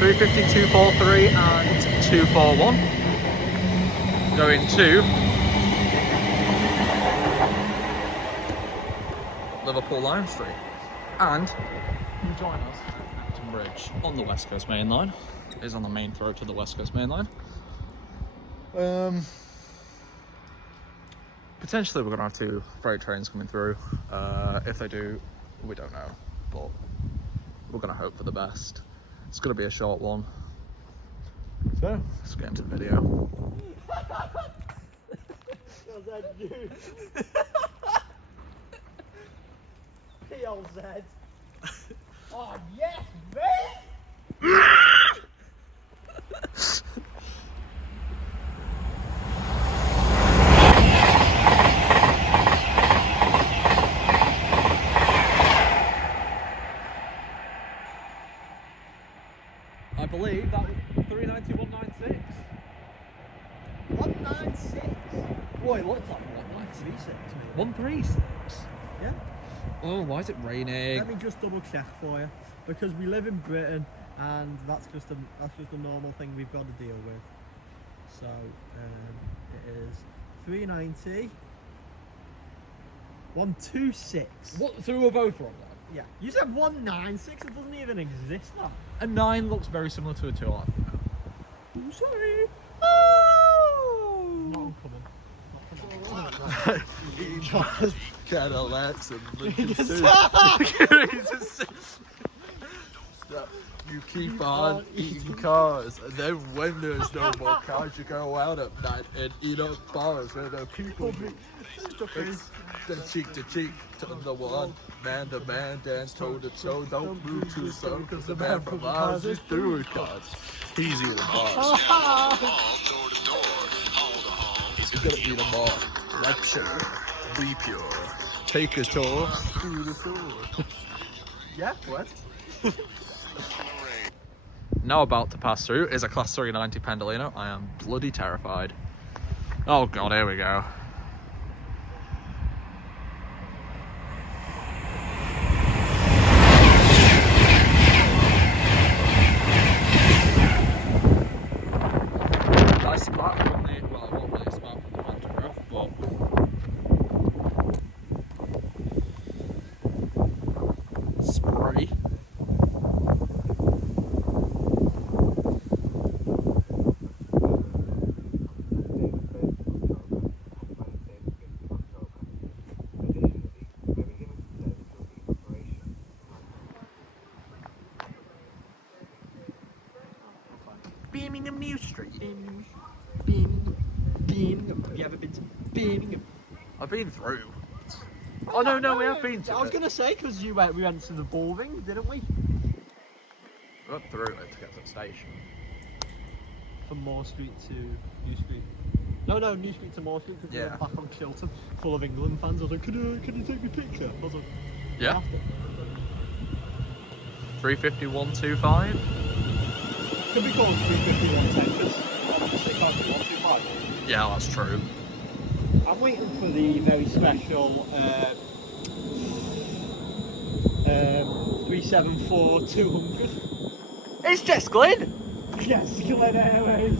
350, 243 and 241. Going to Liverpool Lime Street. And you join us at Acton Bridge on the West Coast Mainline. It is on the main throat to the West Coast Mainline. Potentially we're going to have 2 freight trains coming through. If they do, we don't know, but we're going to hope for the best. It's going to be a short one. So, let's get into the video. PLZ. Oh yes, mate! I believe that was 390, 196. 196. Boy, it looks like 136 to me. 136? Yeah. Oh, why is it raining? Let me just double check for you, because we live in Britain and that's just a normal thing we've got to deal with. So it is 390, 126. What? So we were both wrong then? Yeah. You said 196. It doesn't even exist now. A 9 looks very similar to a 2. I'm sorry. Oh! Not coming. Eating cars, Cadillacs, and Lincolns. You keep on eating cars, and then when there's no more cars, you go out at night and eat up bars where the people meet. Then cheek to cheek, turn the one, man to man, dance toe to toe. Don't move too slow, cause the man from Mars is through with cars. He's eating bars. He's gonna eat them all. Lecture, be pure, take a tour through the tour. Yeah, what? Now about to pass through is a Class 390 Pendolino. I am bloody terrified. Oh god, here we go. I spat from the, well, I won't really spat from the pantograph, but spray. Birmingham New Street. Birmingham. Have you ever been to Birmingham? I've been through. Oh no, we have been to I was it. going to say, because we went to the ball ring, didn't we? We went through it to get to the station. From Moore Street to New Street. No, New Street to Moore Street, because we Yeah. went back on Chiltern, full of England fans. I was like, can you take me a picture? I was like, Yeah. 350, 125. could be called 351 because obviously can't be 125. Yeah, that's true. I'm waiting for the very special 374-200. It's Jess Glynn! Yes, Glen Airways.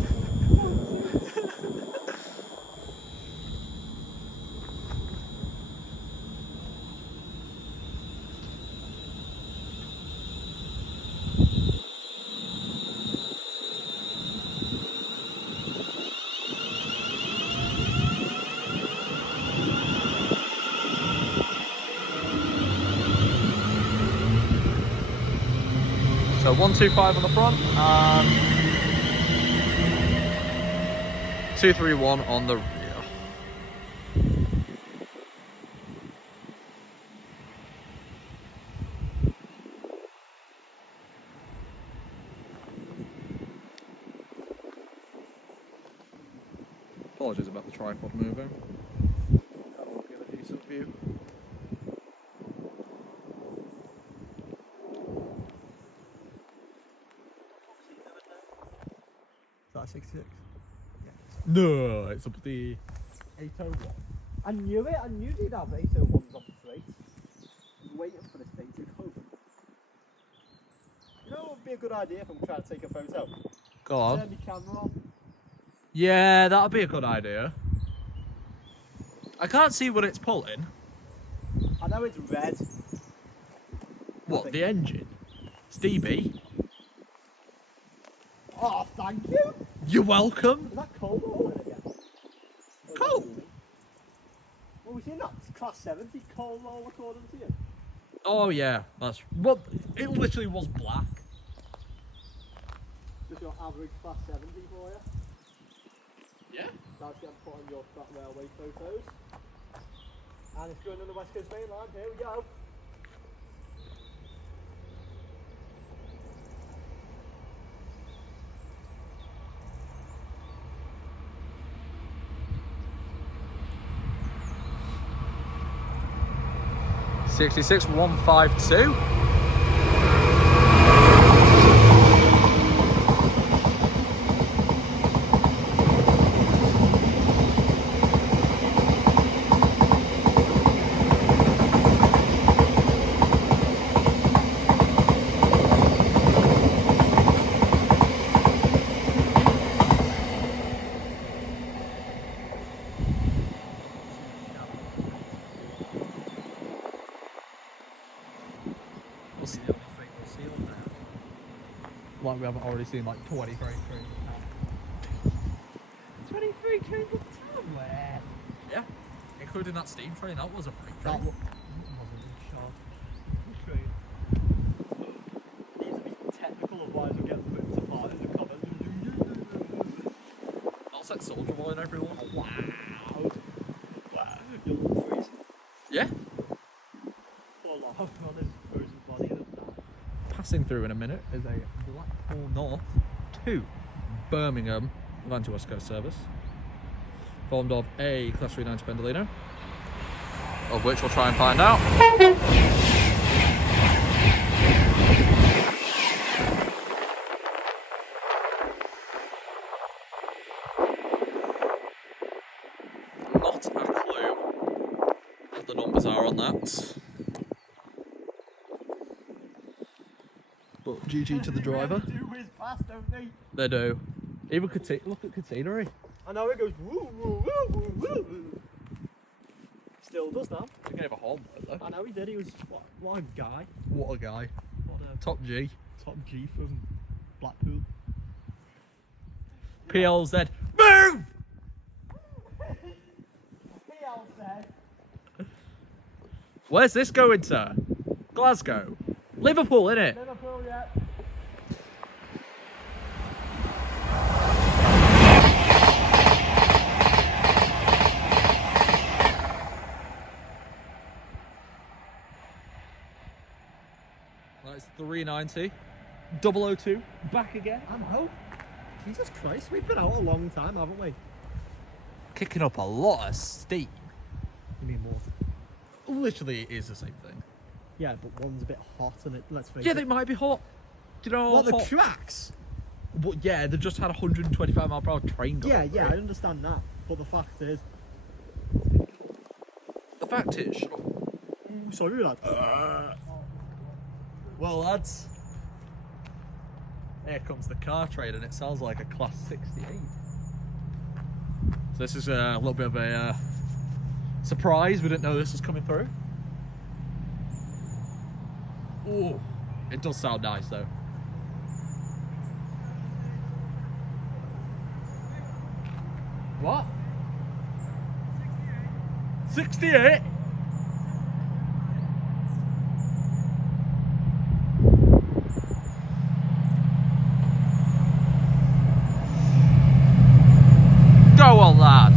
So 125 on the front and 231 on the rear. Apologies about the tripod moving. I'll get a decent view. Is that 66? No, it's up the 801. I knew it. I knew they'd have 801s on the freight. I was waiting for this thing to go. You know, be a good idea if I'm trying to take a photo? Go on. Turn my camera on. Yeah, that'll be a good idea. I can't see what it's pulling. I know it's red. What, the engine? It's DB. Oh, thank you. You're welcome. Is that coal rolling again? Coal? Well, we've seen that class 70 coal roll according to you. Oh yeah, that's well. It literally was black. Just your average class 70 for you. Yeah. That's getting put on your track railway photos. And it's going on the West Coast Mainline. Here we go. '66 152. Like we haven't already seen like 23 trains. 23 trains of time where? Yeah, including that steam train. That was a freight That train. wasn't in train. Needs to be technical, otherwise we'll get ripped apart in the comments. I'll set Soldier Boy and everyone. Wow. Wow. You'll look freeze. Yeah. Poor laugh on his frozen body and Passing through in a minute is a Blackpool North to Birmingham Avanti West Coast service, formed of a Class 390 Pendolino, of which we'll try and find out. Not a clue what the numbers are on that. But GG to the driver. They do whiz past, don't they? They do. Even look at catenary. I know it goes woo woo woo woo woo. Still does now. He gave a horn though. I know he did. He was what a guy. What a guy. What a Top G. top G from Blackpool. PLZ. Move! PL said. Where's this going to? Glasgow. Liverpool, innit? Liverpool, yeah. That's 390. 002. Back again. I know. Jesus Christ, we've been out a long time, haven't we? Kicking up a lot of steam. You mean more? Literally, it is the same thing. Yeah, but one's a bit hot and it. Let's face Yeah, it. they might be hot. Do you know What, the hot? tracks? But yeah, they just had a 125 mile per hour train going. Yeah, over yeah, it. I understand that. But the fact is. The fact is, Ooh, sorry, lad. well, lads, here comes the car train, and it sounds like a Class 68. So this is a little bit of a surprise. We didn't know this was coming through. Oh, it does sound nice though. What? 68? Go on, lad.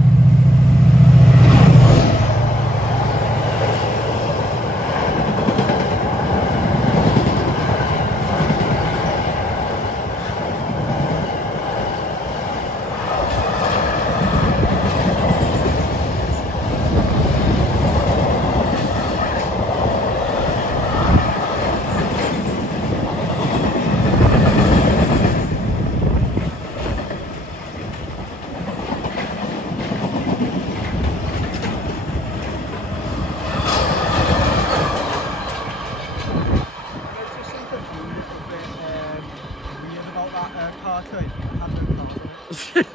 that car train. It had no cars on it.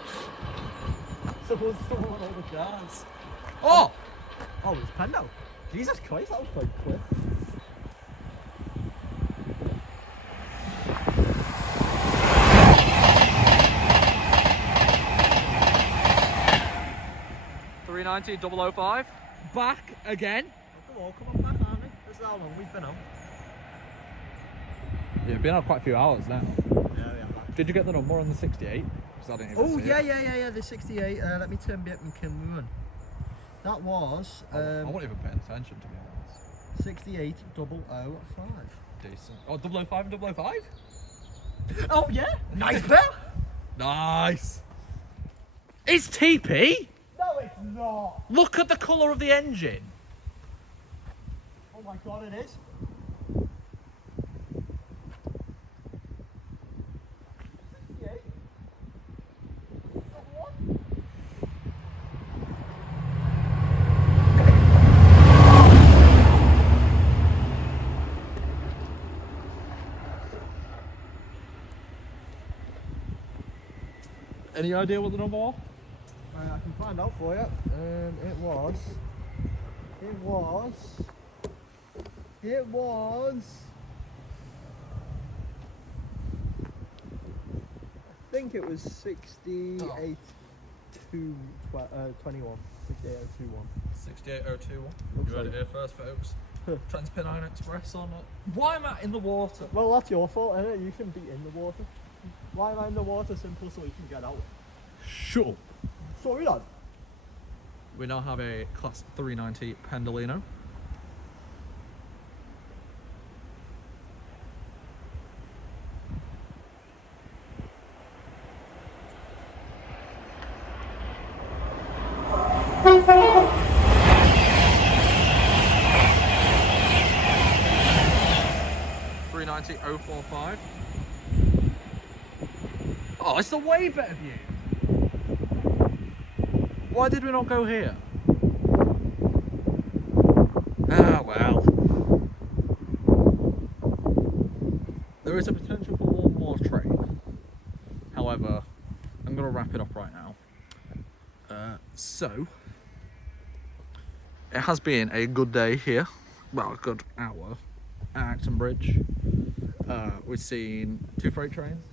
Someone stole all the cars. Oh! Oh, it was Pendo. Jesus Christ, that was quite quick. $390 005. Back again. Oh, come on back, Arnie. This is how long we've been on. Yeah, we've been on quite a few hours now. Yeah, yeah. Did you get the number on the 68? I didn't even see it. The 68. Let me turn back and can run. That was I wasn't even paying attention, to be honest. 68 005. Decent. Oh, 005 and 005? Oh yeah, nice bell. Nice. It's TP. No, it's not. Look at the colour of the engine. Oh my god, it is. Any idea what the number was? I can find out for you. It was. I think it was 68 to 21. 68021. 68021. Looks You heard like- it here first, folks. Transpennine Express on it. Why am I in the water? Well, that's your fault, isn't it? You shouldn't be in the water. Why am I in the water? Simple, so we can get out. Sure. Sorry, lad. We now have a Class 390 Pendolino. $390,045. Oh, it's a way better view. Why did we not go here? Ah, well. There is a potential for one more train. However, I'm going to wrap it up right now. So, it has been a good day here. Well, a good hour at Acton Bridge. We've seen 2 freight trains,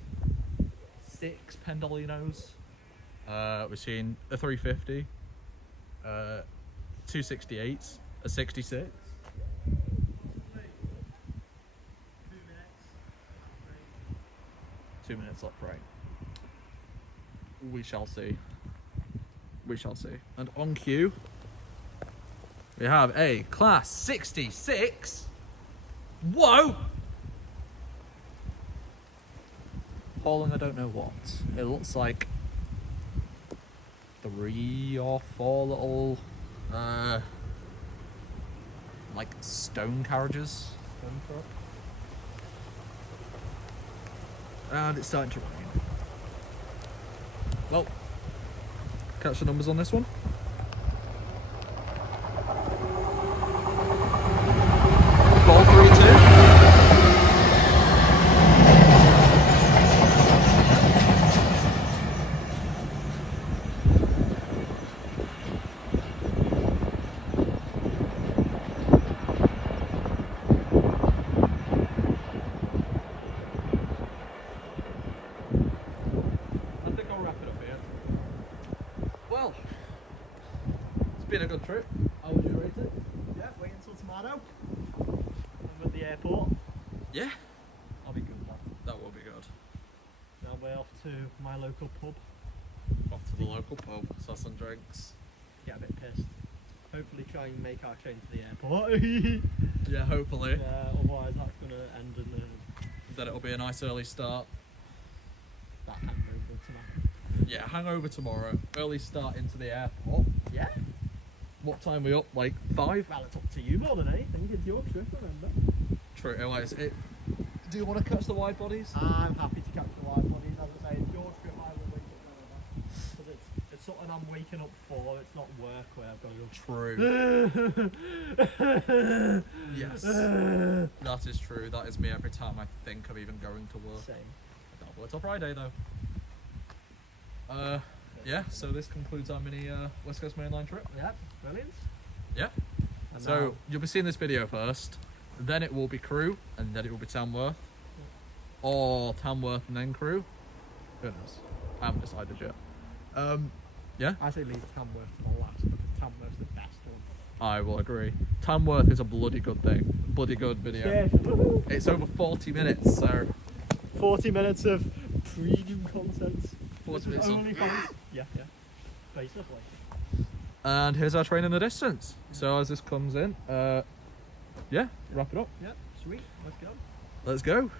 6 Pendolinos. We've seen a 350, 2 68s, a 66. 2 minutes left, right? We shall see. We shall see. And on cue, we have a Class 66. Whoa! Hauling I don't know what. It looks like 3 or 4 little like stone carriages. And it's starting to rain. Well, catch the numbers on this one. Ball 3-2. Well, it's been a good trip. How would you rate it? Yeah, wait until tomorrow. I'm at the airport. Yeah, I'll be good, lad. that will be good. Now we're off to my local pub. Off to the local pub, saw some drinks. Get a bit pissed. Hopefully try and make our train to the airport. Yeah, hopefully. Otherwise that's going to end in Then it'll be a nice early start. that hangover tonight. Yeah, hangover tomorrow. Early start into the airport. Yeah? What time are we up? Like 5? Well, it's up to you more than anything. It's your trip, remember? True. Well, do you want to catch the wide bodies? I'm happy to catch the wide bodies. As I say, it's your trip. I will wake up whenever. Because it's something I'm waking up for. It's not work where I've got to go. True. Yes. That is true. That is me every time I think of even going to work. Same. Don't work till Friday though. Yeah, so this concludes our mini West Coast Mainline trip. Yeah, brilliant. Yeah. And So now- you'll be seeing this video first, then it will be Crewe, and then it will be Tamworth. Or Tamworth and then Crewe. Who knows? I haven't decided yet. Yeah, I say leave Tamworth for last because Tamworth's the best one. I will agree. Tamworth is a bloody good thing. Bloody good video. Yeah. Woohoo. It's over 40 minutes, so 40 minutes of preview content. 40 minutes Only of... fans. Yeah, basically. And here's our train in the distance. So as this comes in, yeah, wrap it up. Yeah, sweet. Let's go. Let's go.